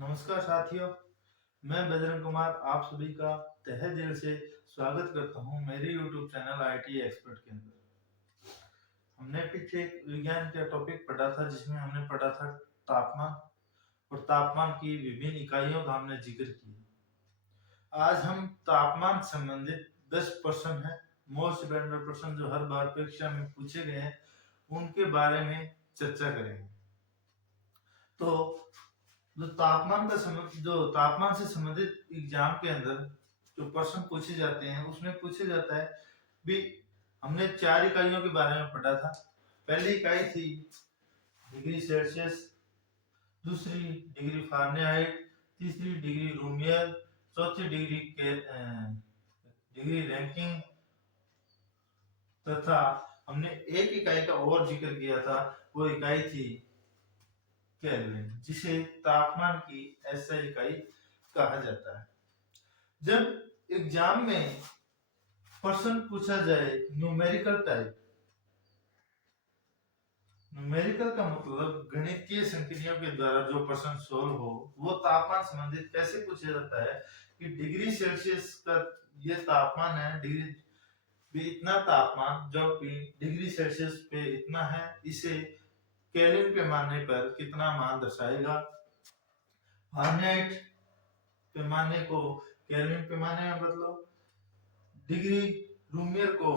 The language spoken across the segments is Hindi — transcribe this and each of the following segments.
नमस्कार साथियों, मैं बजरंग कुमार आप सभी का तहे दिल से स्वागत करता हूं मेरे YouTube चैनल IT एक्सपर्ट के अंदर। हमने पीछे एक विज्ञान का टॉपिक पढ़ा था जिसमें हमने पढ़ा था तापमान और तापमान की विभिन्न इकाइयों का हमने जिक्र किया। आज हम तापमान संबंधित 10 प्रश्न है, मोस्ट इंपॉर्टेंट प्रश्न जो हर बार परीक्षा में पूछे गए हैं, उनके बारे में चर्चा करेंगे। तो जो तापमान से संबंधित एग्जाम के अंदर जो प्रश्न पूछे जाते हैं उसमें पूछा जाता है भी हमने 4 इकाइयों के बारे में पढ़ा था। पहली इकाई थी डिग्री सेल्सियस, दूसरी डिग्री फारेनहाइट, तीसरी डिग्री रूमियर, चौथी डिग्री रैंकिंग तथा हमने एक इकाई का और जिक्र किया था, वो इकाई थी केल्विन, जिसे तापमान की ऐसा इकाई कहा जाता है। जब एग्जाम में प्रश्न पूछा जाए न्यूमेरिकल टाइप, न्यूमेरिकल का मतलब गणितीय संक्रियाओं के द्वारा जो प्रश्न सोल्व हो, वो तापमान संबंधित कैसे पूछा जाता है कि डिग्री सेल्सियस का ये तापमान है, डिग्री इतना तापमान जो कि डिग्री सेल्सियस पे इतना है, इसे केल्विन पैमाने पर कितना मान दर्शाएगा। फारेनहाइट पैमाने को केल्विन पैमाने में बदलो, डिग्री रूमियर को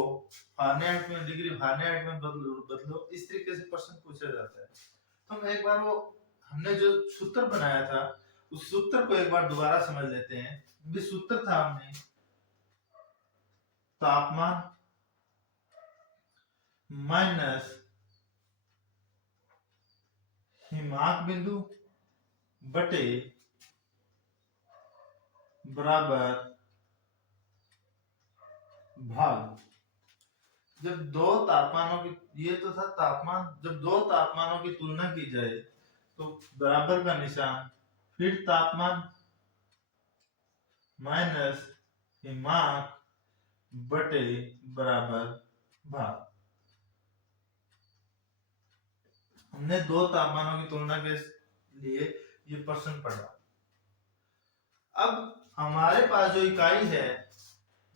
फारेनहाइट में, डिग्री फारेनहाइट में बदलो। इस तरीके से प्रश्न पूछा जाता है। तो हम एक बार वो हमने जो सूत्र बनाया था उस सूत्र को एक बार दोबारा समझ लेते हैं। ये सूत्र था हमने तापमान माइनस हिमांक बिंदु बटे बराबर भाग। जब दो तापमानों की, ये तो था तापमान, जब दो तापमानों की तुलना की जाए तो बराबर का निशान, फिर तापमान माइनस हिमांक बटे बराबर भाग। हमने दो तापमानों की तुलना के लिए ये प्रश्न पढ़ा। अब हमारे पास जो इकाई है,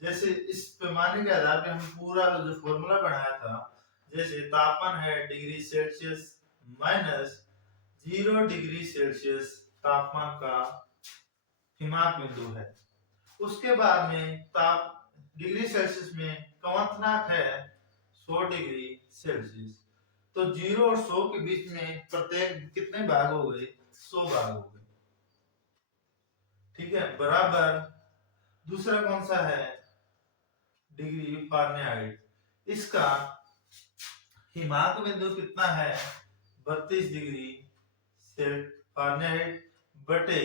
जैसे इस पैमाने के आधार पे हम पूरा जो फॉर्मूला बनाया था, जैसे तापमान है degree Celsius minus 0 degree Celsius तापमान का हिमांक बिंदु है। उसके बाद में ताप डिग्री सेल्सियस में क्वथनांक है 100 डिग्री सेल्सियस। तो 0 और 100 के बीच में प्रत्येक कितने भाग हो गए? 100 भाग हो गए। ठीक है, बराबर दूसरा कौन सा है? Degree Fahrenheit. इसका हिमांक बिंदु कितना है? 32 डिग्री फारेनहाइट बटे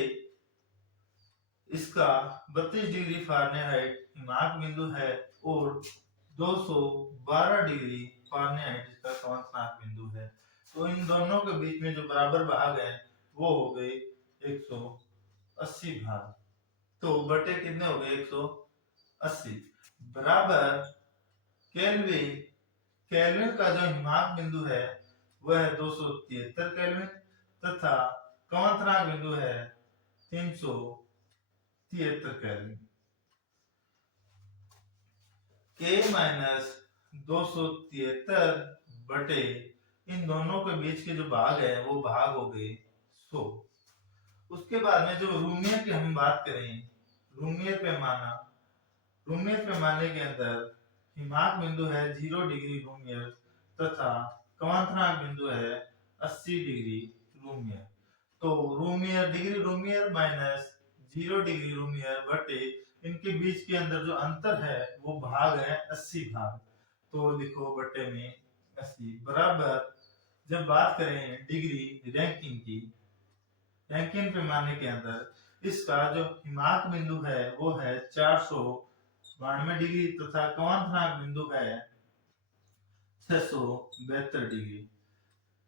इसका 32 डिग्री फारेनहाइट हिमांक बिंदु है और 212 डिग्री फारेनहाइट इसका क्वथनांक बिंदु है। तो इन दोनों के बीच में जो बराबर भाग है वो हो गए 180 भाग। तो बटे कितने हो गए? 180 बराबर केल्विन। केल्विन का जो हिमांक बिंदु है वह है 273 केल्विन तथा क्वथनांक बिंदु है 373 केल्विन। के माइनस 273 बटे इन दोनों के बीच के जो भाग है वो भाग हो गए 100। उसके बाद में जो रूमियर की हम बात करें, रूमियर पैमाने के अंदर हिमांक बिंदु है 0 डिग्री रूमियर तथा क्वथनांक बिंदु है 80 डिग्री रूमियर। तो रूमियर डिग्री रूमियर माइनस 0 डिग्री रूमियर बटे इनके बीच के अंदर जो अंतर है वो भाग है 80 भाग। तो लिखो बटे में 80 बराबर। जब बात करें डिग्री रैंकिंग की, रैंकिंग पैमाने के अंदर इसका जो हिमांक बिंदु है वो है 492 डिग्री तथा क्वथनांक बिंदु है 672 डिग्री।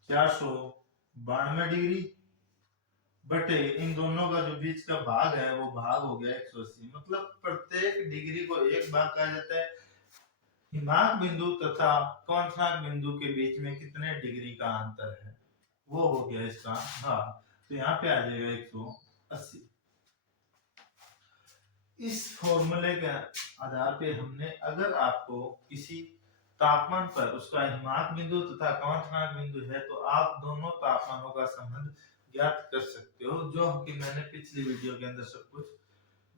492 डिग्री बटे इन दोनों का जो बीच का भाग है वो भाग हो गया 180। मतलब प्रत्येक डिग्री को एक भाग कहा जाता है। हिमांक बिंदु तथा क्वथनांक बिंदु के बीच में कितने डिग्री का अंतर है वो हो गया इसका भाग। तो यहाँ पे आ जाएगा 80। इस फॉर्मूले के आधार पे हमने अगर आपको किसी तापमान पर उसका हिमांक बिंदु तथा कवंथनांक बिंदु है तो आप दोनों तापमानों का संबंध ज्ञात कर सकते हो, जो कि मैंने पिछली वीडियो के अंदर सब कुछ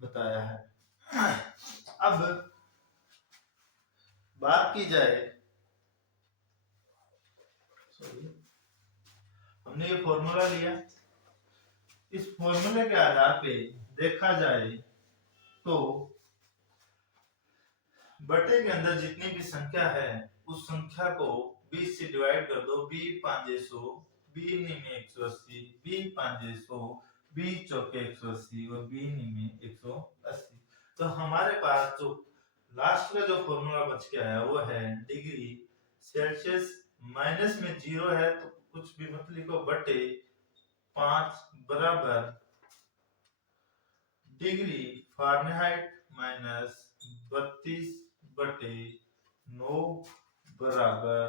बताया है। अब बात की जाए, हमने ये फॉर्मूला लिया, इस फॉर्मूले के आधार पे देखा जाए तो बटे के अंदर जितनी भी संख्या है उस संख्या को 20 से डिवाइड कर दो। 20 5 100, 20 निमे 180, 20 5 100, 20 चौके 180 और 20 निमे 180। तो हमारे पास जो लास्ट का जो फॉर्मूला बच के आया वो है डिग्री सेल्सियस माइनस में 0 है तो कुछ भी मत लिखो, बटे 5 बराबर डिग्री फारेनहाइट माइनस 32 बटे 9 बराबर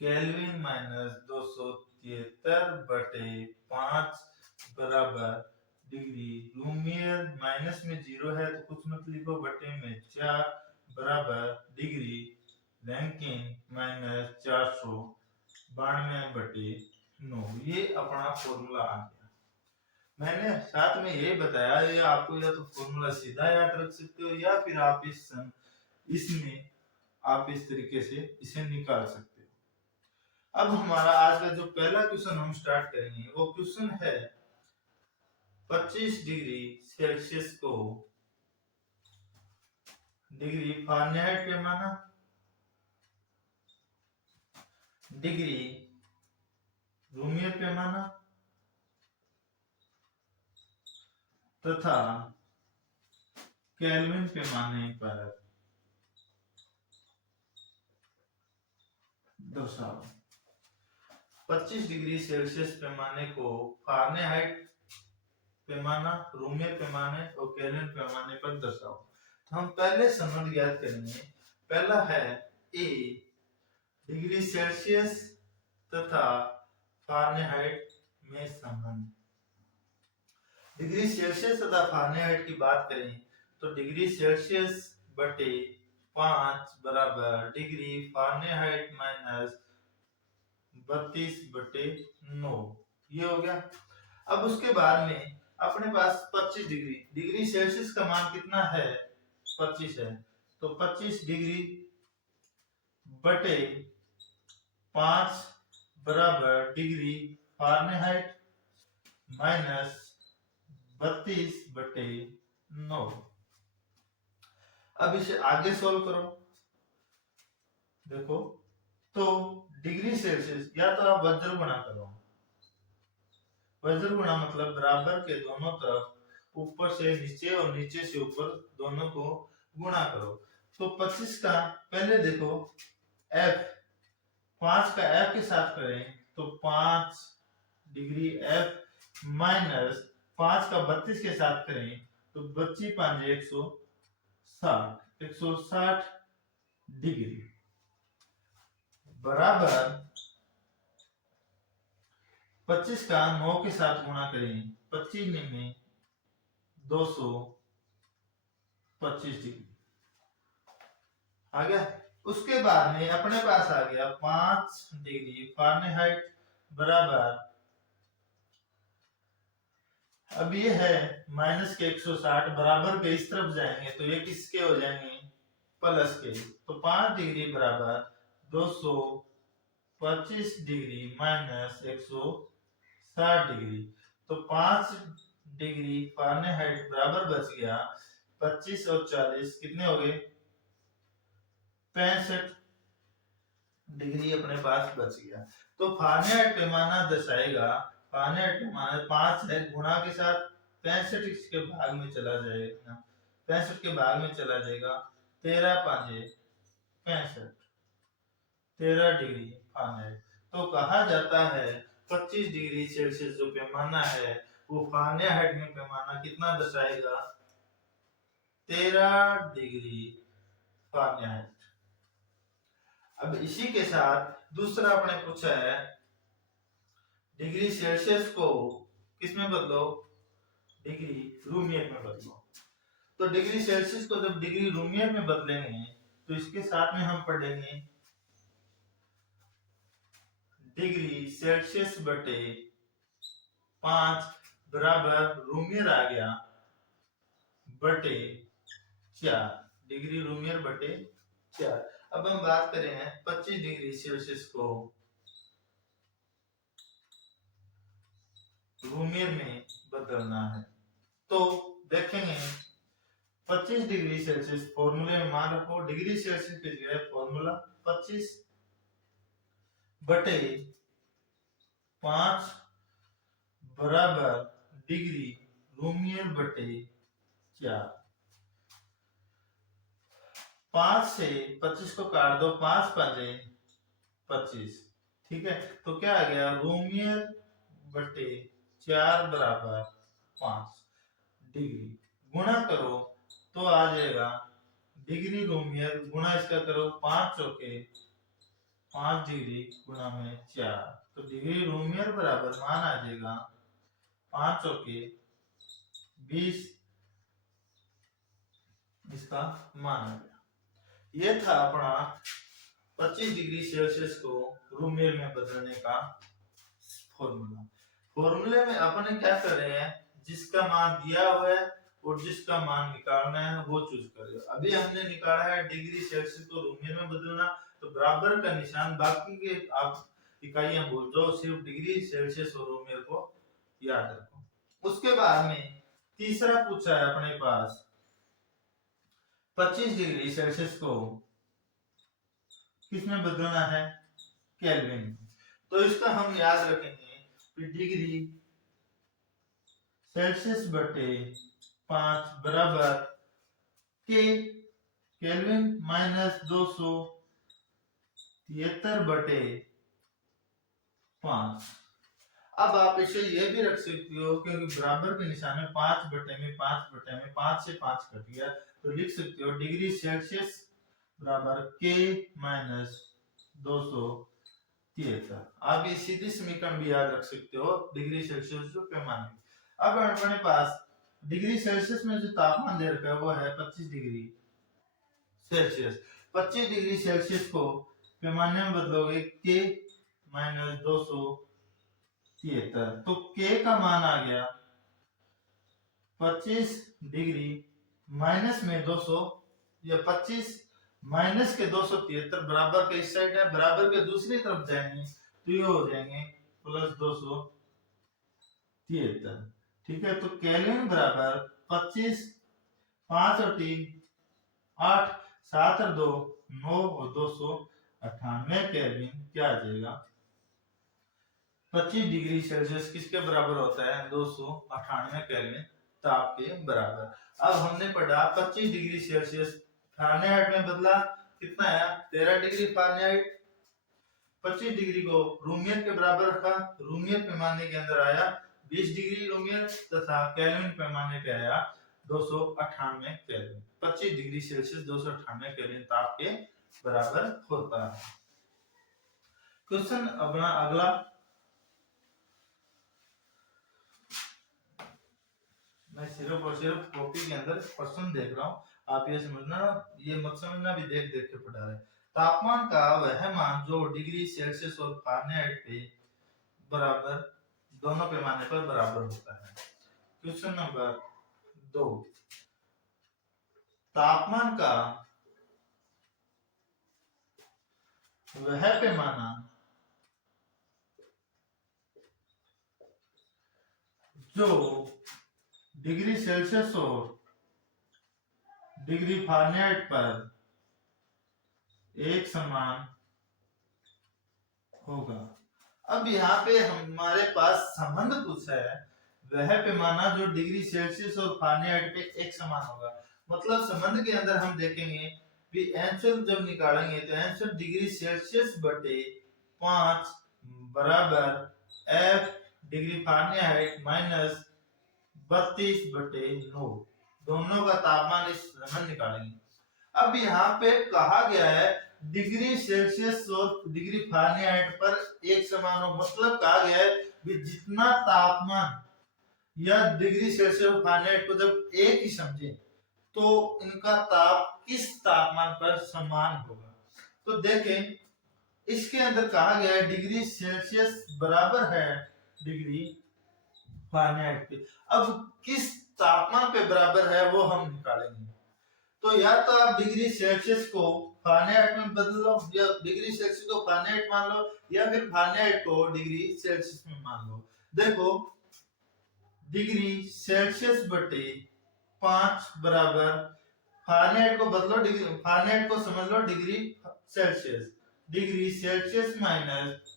केल्विन माइनस 273 बटे 5 बराबर डिग्री लुमियर माइनस में 0 है तो कुछ मत लिखो, बटे में 4 बराबर डिग्री रैंकिन माइनस 492 बटे 9। ये अपना फॉर्मूला आ गया। मैंने साथ में ये बताया, ये आपको या तो फॉर्मूला सीधा याद रख सकते हो या फिर आप इसमें आप इस तरीके से इसे निकाल सकते हो। अब हमारा आज का जो पहला क्वेश्चन हम स्टार्ट करेंगे वो क्वेश्चन है 25 डिग्री सेल्सियस को डिग्री फारेनहाइट पैमाना, डिग्री लुमियर पैमाना तथा केल्विन पैमाने पर दर्शाओ। 25 डिग्री सेल्सियस पैमाने को फारेनहाइट पैमाना, लुमियर पैमाने और केल्विन पैमाने पर दर्शाओ। तो हम पहले संबंध ज्ञात करेंगे। पहला है ए डिग्री सेल्सियस तथा फारेनहाइट में संबंध। डिग्री सेल्सियस तथा फारेनहाइट की बात करें तो डिग्री सेल्सियस बटे 5 बराबर डिग्री फारेनहाइट माइनस 32 बटे 9, ये हो गया। अब उसके बाद में अपने पास 25 डिग्री सेल्सियस का मान कितना है, 25 है, तो 25 डिग्री बटे 5 बराबर डिग्री फारेनहाइट माइनस 32 बटे 9। अब इसे आगे सोल्व करो। देखो तो डिग्री सेल्सियस या तो आप वज्र गुणा करो, वज्र गुणा मतलब बराबर के दोनों तरफ ऊपर से नीचे और नीचे से ऊपर दोनों को गुणा करो। तो 25 का पहले देखो f, 5 का f के साथ करें तो 5 डिग्री f माइनस 5 का 32 के साथ करें तो 25 5 160 डिग्री बराबर 25 का 9 के साथ गुणा करें, 25 में 225 डिग्री आ गया। उसके बाद में अपने पास आ गया 5 डिग्री फारेनहाइट बराबर, अब ये है माइनस के 160 बराबर के इस तरफ जाएंगे तो ये किसके हो जाएंगे, प्लस के। तो 5 डिग्री बराबर 225 डिग्री माइनस 160 डिग्री। तो 5 डिग्री फारेनहाइट बराबर बच गया 25 और 40 कितने हो गए, 65 डिग्री अपने पास बच गया। तो फारेनहाइट पैमाना दर्शाएगा, फारेनहाइट पैमाना 5 है, गुणा के साथ 65 इसके भाग में चला जाएगा, 65 के भाग में चला जाएगा, 13 5 65, 13 डिग्री फारेनहाइट। तो कहा जाता है 25 डिग्री सेल्सियस जो पैमाना है वो फारेनहाइट में पैमाना कितना दर्शाएगा, 13 डिग्री फारेनहाइट। अब इसी के साथ दूसरा अपने पूछा है डिग्री सेल्सियस को किसमें बदलो, डिग्री रूमियर में बदलो। तो डिग्री सेल्सियस को जब डिग्री रूमियर में बदलेंगे तो इसके साथ में हम पढ़ेंगे डिग्री सेल्सियस बटे 5 बराबर रूमियर आ गया बटे 4, डिग्री रूमियर बटे 4। अब हम बात करें 25 डिग्री सेल्सियस को रूमियर में बदलना है तो देखेंगे 25 डिग्री सेल्सियस फॉर्मूले में मान रखो, डिग्री सेल्सियस की जगह फॉर्मूला 25 बटे 5 बराबर डिग्री रूमियर बटे 4। 5 से 25 को काट दो, 5 5 25, ठीक है। तो क्या आ गया, रूमियर बटे 4 बराबर 5 डिग्री, गुणा करो तो आ जाएगा डिग्री रूमियर गुणा इसका करो 5 चौके 5 डिग्री गुणा में 4, तो डिग्री रूमियर बराबर मान आ जाएगा 5 चौके 20, इसका मान आ गया। ये था अपना 25 डिग्री सेल्सियस को रूमियर में बदलने का फॉर्मूला। फॉर्मूले में अपन क्या कर रहे हैं, जिसका मान दिया हुआ है और जिसका मान निकालना है वो चूज करिए। अभी हमने निकाला है डिग्री सेल्सियस को रूमियर में बदलना, तो बराबर का निशान, बाकी के आप इकाइयां भूल जाओ, सिर्फ डिग्री सेल्सियस और रूमियर को याद रखो। उसके बाद में तीसरा पूछा है अपने पास 25 डिग्री सेल्सियस को किसमें बदलना है, केल्विन। तो इसका हम याद रखेंगे कि डिग्री सेल्सियस बटे 5 बराबर के केल्विन माइनस 273 बटे 5। अब आप इसे ये भी रख सकते हो क्योंकि बराबर के निशान में 5 बटे में 5 से 5 कट गया, तो लिख सकते हो डिग्री सेल्सियस बराबर के माइनस 273। आप ये सीधी समीकरण भी याद रख सकते हो डिग्री सेल्सियस जो पैमाने। अब अपने पास डिग्री सेल्सियस में जो तापमान दे रखा है वो है 25 डिग्री सेल्सियस। 25 डिग्री सेल्सियस को पैमाने में बदलोगे के माइनस 273, तो के का मान आ गया 25 डिग्री माइनस में 200 या 25 माइनस के 273 बराबर के इस साइड है, बराबर के दूसरी तरफ जाएंगे तो ये हो जाएंगे प्लस 273, ठीक है। तो केल्विन बराबर 25, 5 और 3 8, 7 और 2 9 और 298 केल्विन क्या आ जाएगा, 25 डिग्री सेल्सियस किसके बराबर होता है, 298 केल्विन ताप के बराबर। अब हमने पढ़ा 25 डिग्री सेल्सियस फारेनहाइट में बदला, कितना है 13 डिग्री फारेनहाइट। 25 डिग्री को रूमियर के बराबर रखा, रूमियर पैमाने के अंदर आया 20 डिग्री रूमियर तथा केल्विन पैमाने पे आया 298 केल्विन। 25 डिग्री सेल्सियस 298 केल्विन ताप के बराबर होता है। क्वेश्चन अपना अगला, मैं सिर्फ और सिर्फ कॉपी के अंदर क्वेश्चन देख रहा हूँ, आप ये समझना, ये मत समझना भी देख देख के पढ़ा रहे। तापमान का वह मान जो डिग्री सेल्सियस और फारेनहाइट पे बराबर, दोनों पैमाने पर बराबर होता है। क्वेश्चन नंबर 2, तापमान का वह पैमाना जो डिग्री सेल्सियस और डिग्री फारेनहाइट पर एक समान होगा। अब यहाँ पे हमारे पास संबंध पूछा है, वह पैमाना जो डिग्री सेल्सियस और फारेनहाइट पे एक समान होगा। मतलब संबंध के अंदर हम देखेंगे कि आंसर जब निकालेंगे तो आंसर डिग्री सेल्सियस बटे 5 बराबर F डिग्री फारेनहाइट माइनस 32 बटे 9, दोनों का तापमान इस संबंध निकालेंगे। अब यहाँ पे कहा गया है डिग्री सेल्सियस और डिग्री फारेनहाइट पर एक समान हो, मतलब कहा गया है कि जितना तापमान या डिग्री सेल्सियस और फारेनहाइट को जब एक ही समझे तो इनका ताप किस तापमान पर समान होगा। तो देखें, इसके अंदर कहा गया है डिग्री सेल्सियस बराबर है डिग्री फारेनहाइट पे। अब किस तापमान पे बराबर है वो हम निकालेंगे। तो या तो आप डिग्री सेल्सियस को फारेनहाइट में बदल लो, या डिग्री सेल्सियस को फारेनहाइट मान लो, या फिर फारेनहाइट को डिग्री सेल्सियस में मान लो। देखो, डिग्री सेल्सियस बटे 5 बराबर फारेनहाइट को बदलो, डिग्री फारेनहाइट को समझ लो degree Celsius, degree Celsius minus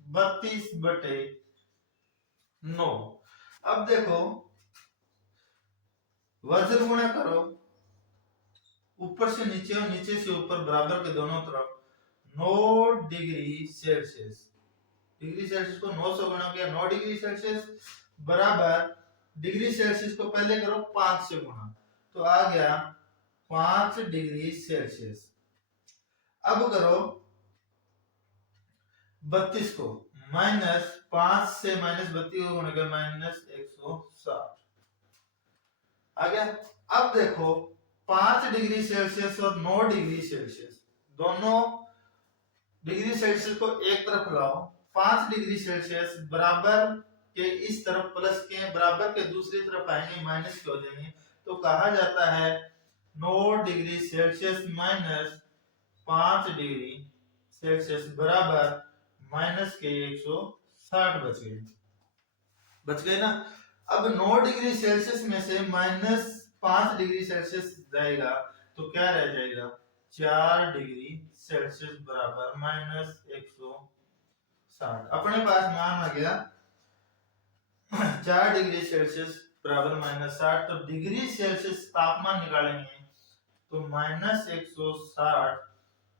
32 बटे 9। अब देखो, वज्र गुणा करो, ऊपर से नीचे और नीचे से ऊपर बराबर के दोनों तरफ 9 डिग्री सेल्सियस, डिग्री सेल्सियस को 9 से गुणा किया 9 डिग्री सेल्सियस बराबर डिग्री सेल्सियस को पहले करो 5 से गुणा, तो आ गया 5 डिग्री सेल्सियस। अब करो 32 को माइनस 5 से माइनस 32 को गुणा कर माइनस 160 आ गया। अब देखो 5 डिग्री सेल्सियस और 9 डिग्री सेल्सियस दोनों डिग्री सेल्सियस को एक तरफ लाओ, 5 डिग्री सेल्सियस बराबर के इस तरफ प्लस के बराबर के दूसरी तरफ आएंगे माइनस के हो जाएंगे, तो कहा जाता है 9 degree Celsius minus 5 degree Celsius बराबर माइनस के 160 बच गए ना। अब 9 डिग्री सेल्सियस में से माइनस 5 डिग्री सेल्सियस जाएगा तो क्या रह जाएगा, 4 डिग्री सेल्सियस बराबर माइनस 160। अपने पास मान आ गया 4 डिग्री सेल्सियस बराबर माइनस 60। तो डिग्री सेल्सियस तापमान निकालेंगे तो माइनस 160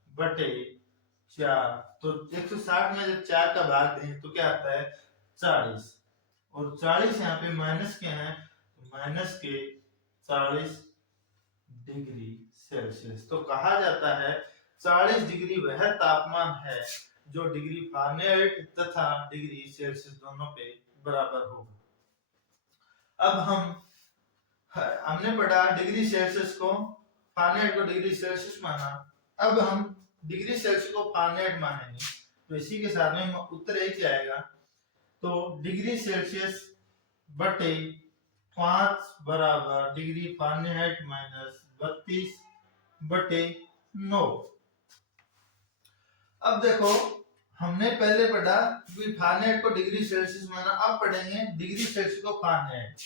बटे 4, तो 160 में जब 4 का भाग दें तो क्या आता है 40, और 40 यहाँ पे माइनस के हैं तो माइनस के 40 डिग्री सेल्सियस। तो कहा जाता है 40 डिग्री वह तापमान है जो डिग्री फारेनहाइट तथा डिग्री सेल्सियस दोनों पे बराबर होगा। अब हमने पढ़ा डिग्री सेल्सियस को फारेनहाइट को डिग्री सेल्सियस माना, अब हम डिग्री सेल्सियस को फारेनहाइट मानेंगे, तो इसी के साथ में उत्तर एक ही आएगा। तो डिग्री सेल्सियस बटे 5 बराबर डिग्री फारेनहाइट माइनस 32 बटे 9। अब देखो, हमने पहले पढ़ा कि फारेनहाइट को डिग्री सेल्सियस माना, अब पढ़ेंगे डिग्री सेल्सियस को फारेनहाइट।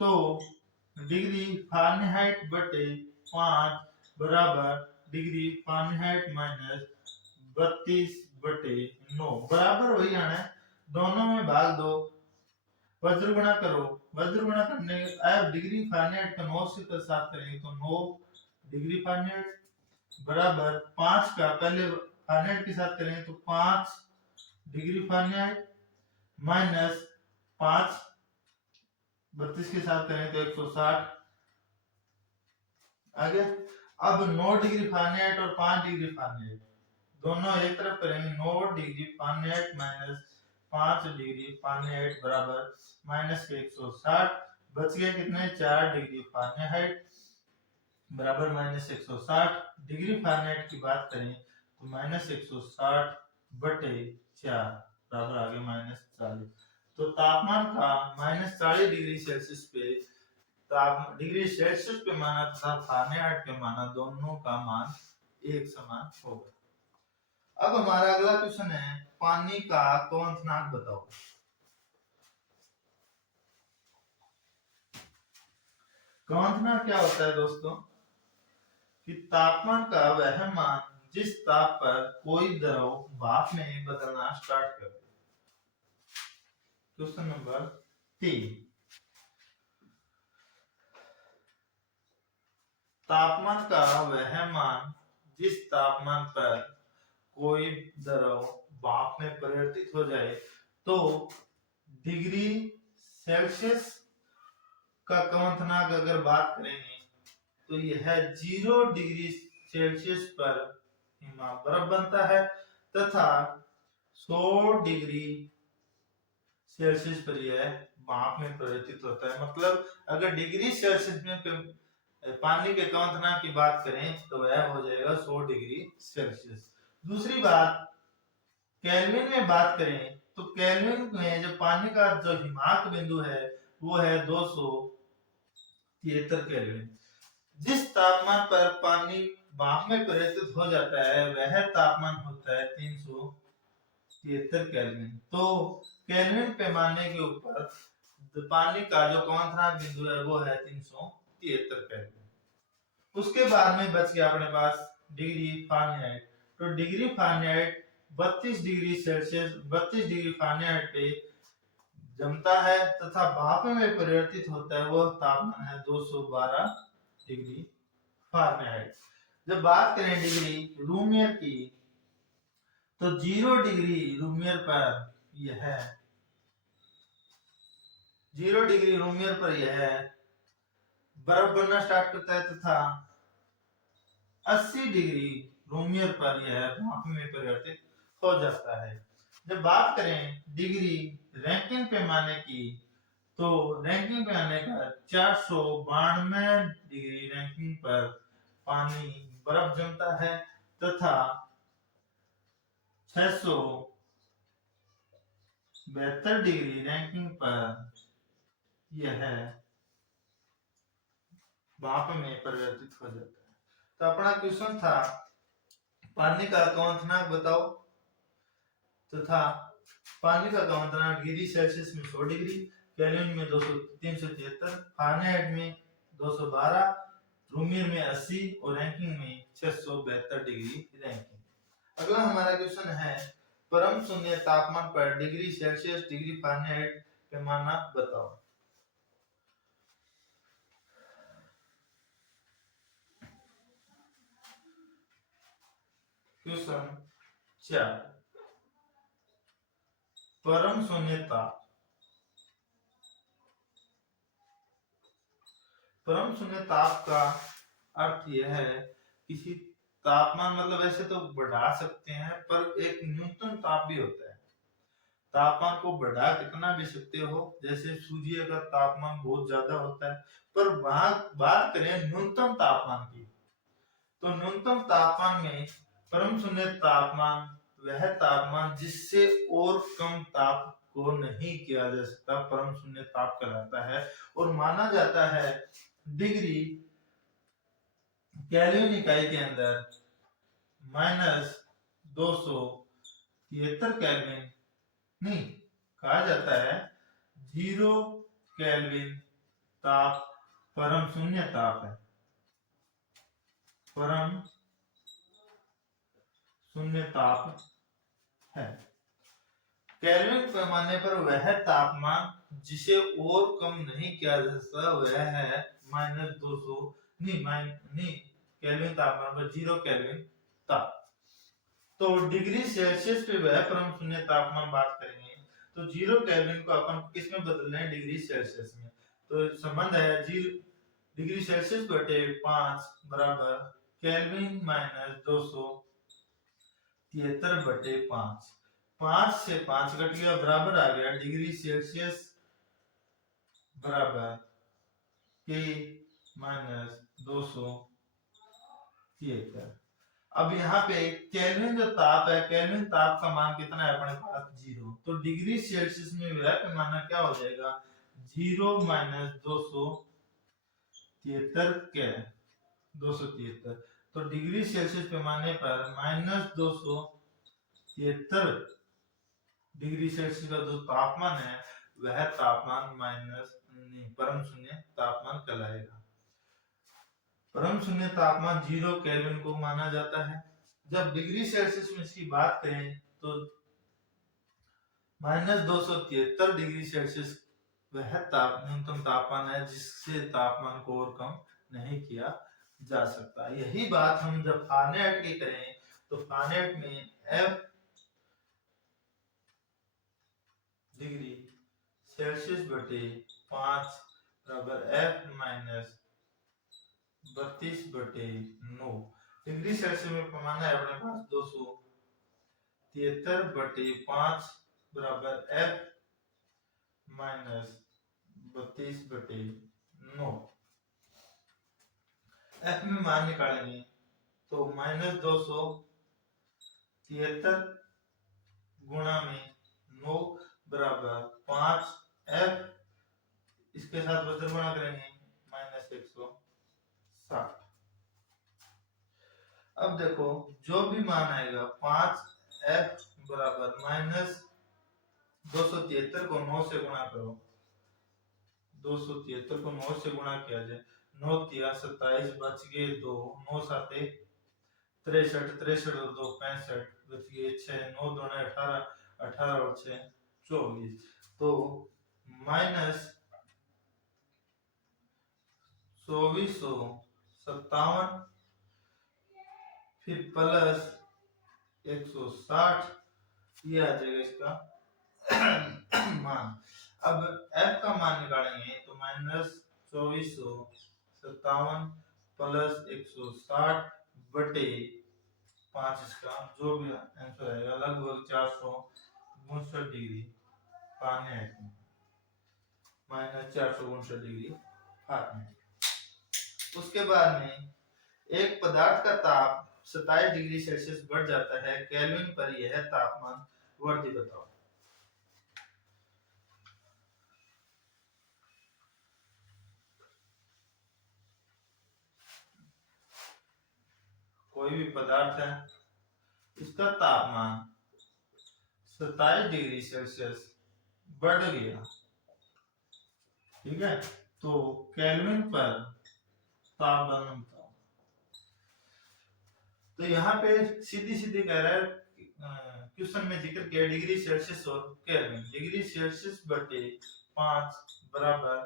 तो डिग्री फारेनहाइट बटे 5 बराबर डिग्री फारेनहाइट माइनस 32 बटे 9 बराबर वही आना है, दोनों में भाग दो, वज्र गुणा करो, वज्र गुणा करने अब डिग्री फारेनहाइट को 9 से साथ करेंगे तो 9 डिग्री फारेनहाइट बराबर 5 का पहले फारेनहाइट के साथ करेंगे तो 5 डिग्री फारेनहाइट माइनस 5 32 के साथ करें तो 160 आ गया। अब 9 डिग्री फारेनहाइट और 5 डिग्री फारेनहाइट दोनों एक तरफ करेंगे, 9 degree Fahrenheit minus 5 degree Fahrenheit बराबर माइनस के 160 बच गया कितने 4 डिग्री फारेनहाइट बराबर माइनस 160। डिग्री फारेनहाइट की बात करें तो माइनस 160 बटे 4 बराबर आ गया माइनस 40। तो तापमान का माइनस 40 डिग्री सेल्सियस पे डिग्री सेल्सियस पे माना तथा फारेनहाइट पे माना दोनों का मान एक समान होगा। अब हमारा अगला क्वेश्चन है पानी का क्वथनांक बताओ। क्वथनांक क्या होता है दोस्तों, कि तापमान का वह मान जिस ताप पर कोई द्रव भाप में बदलना स्टार्ट कर दे। क्वेश्चन नंबर 3, तापमान का वह मान जिस तापमान पर कोई द्रव भाप में परिवर्तित हो जाए। तो डिग्री सेल्सियस का क्वथनांक अगर बात करेंगे तो यह 0 डिग्री सेल्सियस पर हिमा बर्फ बनता है तथा 100 डिग्री सेल्सियस पर यह भाप में परिवर्तित होता है। मतलब अगर डिग्री सेल्सियस में पानी के क्वथनांक की बात करें तो वह हो जाएगा 100 डिग्री सेल्सियस। दूसरी बात केल्विन में बात करें तो केल्विन में जो पानी का जो हिमांक बिंदु है वो है 273 केल्विन। जिस तापमान पर पानी भाप में परिवर्तित हो जाता है वह तापमान होता है 373 केल्विन। तो केल्विन पैमाने के ऊपर पानी का जो क्वथनांक बिंदु है वो है 373 केल्विन। उसके बाद में बच गया अपने पास डिग्री फारेनहाइट। तो degree Fahrenheit 32 degree Celsius 32 degree Fahrenheit पे जमता है तथा भाप में परिवर्तित होता है, वह तापमान है 212 डिग्री फारेनहाइट। जब बात करें डिग्री रूमियर की तो 0 डिग्री रूमियर पर यह बर्फ बनना स्टार्ट करता है तथा 80 डिग्री रूमियर पर यह भाप में परिवर्तित हो जाता है। जब बात करें डिग्री रैंकिन पैमाने की तो रैंकिन पैमाने का 492 डिग्री रैंकिन पर पानी बर्फ जमता है तथा 672 डिग्री रैंकिन पर यह भाप में परिवर्तित हो जाता है। तो अपना क्वेश्चन था पानी का क्वथनांक बताओ तथा पानी का क्वथनांक डिग्री सेल्सियस में 100 डिग्री, केल्विन में 373, फारेनहाइट में 212, रूमियर में 80 और रैंकिंग में 672 डिग्री रैंकिंग। अगला हमारा क्वेश्चन है परम शून्य तापमान पर डिग्री सेल्सियस डिग्री फारेनहाइट पैमाना बताओ। क्वेश्चन 4 परम शून्य ताप। परम शून्य ताप का अर्थ यह है किसी तापमान मतलब ऐसे तो बढ़ा सकते हैं पर एक न्यूनतम ताप भी होता है। तापमान को बढ़ा कितना भी सकते हो, जैसे सूर्य का तापमान बहुत ज्यादा होता है, पर वहां बात करें न्यूनतम तापमान की तो न्यूनतम तापमान में परम शून्य तापमान वह तापमान जिससे और कम ताप को नहीं किया जा सकता परम शून्य ताप कहलाता है और माना जाता है डिग्री केल्विन इकाई के अंदर -273 केल्विन नहीं कहा जाता है 0 केल्विन ताप परम शून्य ताप है। परम शून्य ताप है। केल्विन पैमाने पर वह तापमान जिसे और कम नहीं किया जा सकता वह है -200 नहीं केल्विन तापमान पर 0 केल्विन ताप। तो डिग्री सेल्सियस पे वह परम शून्य तापमान बात करेंगे तो 0 केल्विन को अपन किस में बदल रहे हैं डिग्री सेल्सियस में। तो संबंध है 0 डिग्री सेल्सियस बटे 5 बराबर केल्विन माइनस 273 बटे 5। 5 से 5 घट गया बराबर आ गया डिग्री सेल्सियस बराबर के माइनस 273। अब यहाँ पे केल्विन जो ताप है केल्विन ताप का मान कितना है अपने पास 0, तो डिग्री सेल्सियस में वह पैमाना क्या हो जाएगा 0 माइनस 273 तो डिग्री सेल्सियस पैमाने पर -273 डिग्री सेल्सियस का जो तापमान है वह तापमान परम शून्य तापमान कहलाएगा। परम शून्य तापमान 0 केल्विन को माना जाता है। जब डिग्री सेल्सियस में इसकी बात करें तो -273 डिग्री सेल्सियस वह न्यूनतम तापमान है जिससे तापमान को और कम नहीं किया जा सकता। यही बात हम जब फारेनहाइट की करें तो फारेनहाइट में F डिग्री सेल्सियस बटे 5 बराबर F माइनस 32 बटे 9। डिग्री सेल्सियस में पैमाना है अपने पास 273 बटे 5 बराबर F माइनस 32/9। एफ में मान निकालेंगे तो -273 गुणा में 9 बराबर 5 एफ, इसके साथ वजन गुणा करेंगे -160। अब देखो जो भी मान आएगा 5 एफ बराबर -273 को 9 से गुणा करो, 273 को 9 से गुणा किया जाए, 9 तिया 27 बच गए 2, 9 साते 63, 63 और 2 65 बच गए 6, 9 दूने 18, 18 और 6 24। तो -2457 फिर प्लस 160, ये आ जाएगा इसका मान। अब f का मान निकालेंगे तो -2457 प्लस 160 बटे 5, इसका जो भी आंसर आएगा लगभग 459 डिग्री फारेनहाइट में, -459 डिग्री फारेनहाइट। उसके बाद में एक पदार्थ का ताप 27 डिग्री सेल्सियस बढ़ जाता है, केल्विन पर यह तापमान वृद्धि बताओ। कोई भी पदार्थ है, इसका तापमान 27 डिग्री सेल्सियस बढ़ गया, ठीक है, तो केल्विन पर तापमान। तो यहाँ पे सीधी सीधी कह रहा है, क्वेश्चन में जिक्र किया डिग्री सेल्सियस और केल्विन। डिग्री सेल्सियस बटे 5 बराबर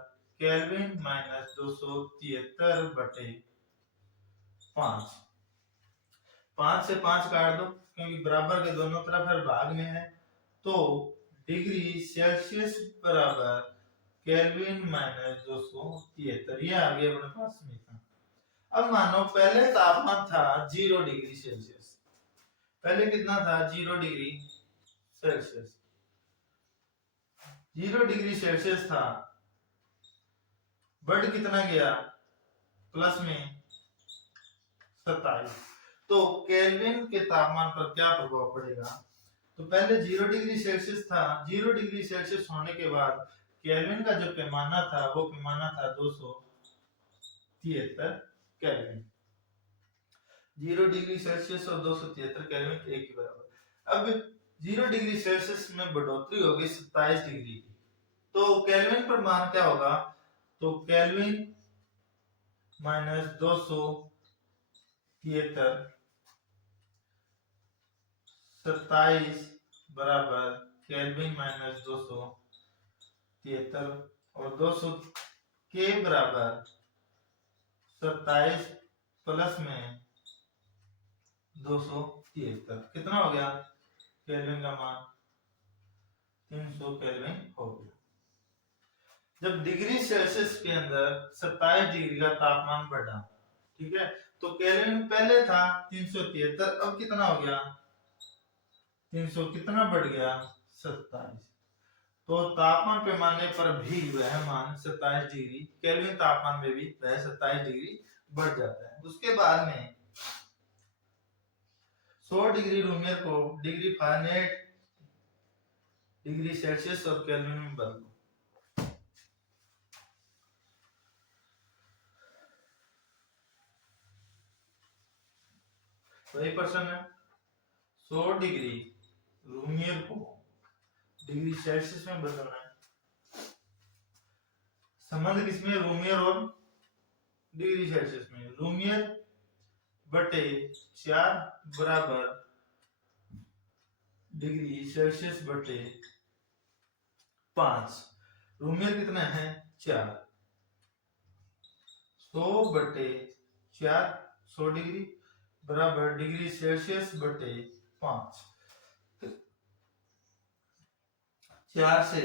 केल्विन -273 बटे 5। 5 से 5 काट दो क्योंकि बराबर के दोनों तरफ है, भाग में है, तो डिग्री सेल्सियस बराबर केल्विन -273, ये आ गया अपने पास में था। अब मानो पहले तापमान था 0 डिग्री सेल्सियस, पहले कितना था 0 डिग्री सेल्सियस, 0 डिग्री सेल्सियस था, बढ़ कितना गया प्लस में 27। तो केल्विन के तापमान पर क्या प्रभाव पड़ेगा, तो पहले 0 डिग्री सेल्सियस था, 0 डिग्री सेल्सियस होने के बाद केल्विन का जो पैमाना था वो पैमाना था 273 केल्विन। 0 डिग्री सेल्सियस और 273 केल्विन एक ही बराबर। अब 0 डिग्री सेल्सियस में बढ़ोतरी होगी 27 डिग्री की, तो केल्विन पर मान क्या होगा, तो केल्विन -273 27 बराबर केल्विन -273 और 200 के बराबर 27 प्लस में 273, कितना हो गया केल्विन का मान 300 केल्विन हो गया। जब डिग्री सेल्सियस के अंदर 27 डिग्री का तापमान बढ़ा, ठीक है, तो केल्विन पहले था 373, अब कितना हो गया 300, कितना बढ़ गया 27। तो तापमान पैमाने पर भी वह मान 27 डिग्री केल्विन तापमान में भी वह 27 डिग्री बढ़ जाता है। उसके बाद में 100 डिग्री रूमियर को डिग्री फारेनहाइट, डिग्री सेल्सियस और केल्विन में बदलो। वही प्रश्न है, 100 डिग्री रूमियर को डिग्री सेल्सियस में बदलना है। संबंध किसमें, रूमियर और डिग्री सेल्सियस में। रूमियर बटे 4 बराबर डिग्री सेल्सियस बटे 5। रूमियर कितना है 4, 100 बटे 4 100 डिग्री बराबर डिग्री सेल्सियस बटे 5। 4 से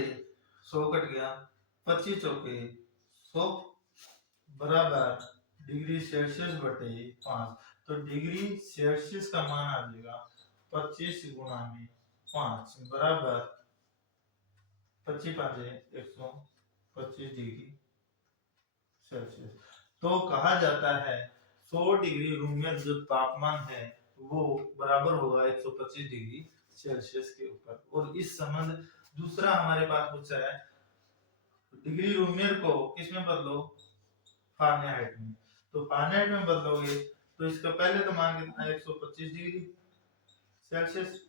100 कट गया, 25 चौके 100 बराबर डिग्री सेल्सियस बटे 5। तो डिग्री सेल्सियस का मान आ जाएगा 25 गुणा में 5 बराबर 25 5 125, 25 डिग्री सेल्सियस। तो कहा जाता है 100 डिग्री रूमियर जो तापमान है वो बराबर होगा 125 डिग्री सेल्सियस के ऊपर। और इस संबंध दूसरा हमारे पास पूछा है डिग्री रूमियर को किस में बदलो, फारेनहाइट में। तो फारेनहाइट में बदलोगे तो इसका पहले तो मान कितना है 125 डिग्री सेल्सियस।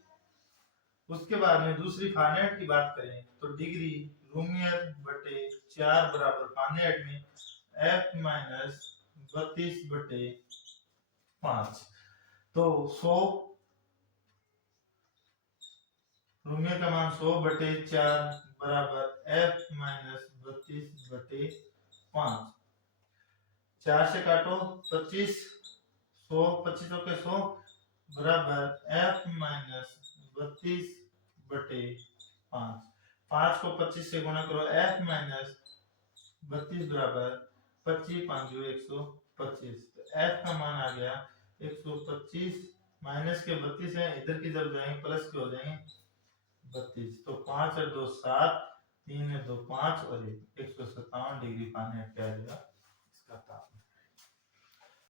उसके बाद में दूसरी फारेनहाइट की बात करें तो डिग्री रूमियर बटे 4 बराबर फारेनहाइट में F माइनस 32 बटे 5। तो 100 रूमियर का मान 100 बटे 4 बराबर F माइनस 32 बटे 5। 4 से काटो 25, 100 25 के 100 बराबर F माइनस 32 बटे 5। 5 को 25 से गुणा करो F माइनस 32 बराबर 25 5 125। तो F का मान आ गया 125 माइनस के 32 है, इधर की तरफ जाएंगे प्लस के हो जाएंगे 32। तो 5 और 2 7, 3 और 2 5 और 157 डिग्री फारेनहाइट क्या आ जाएगा।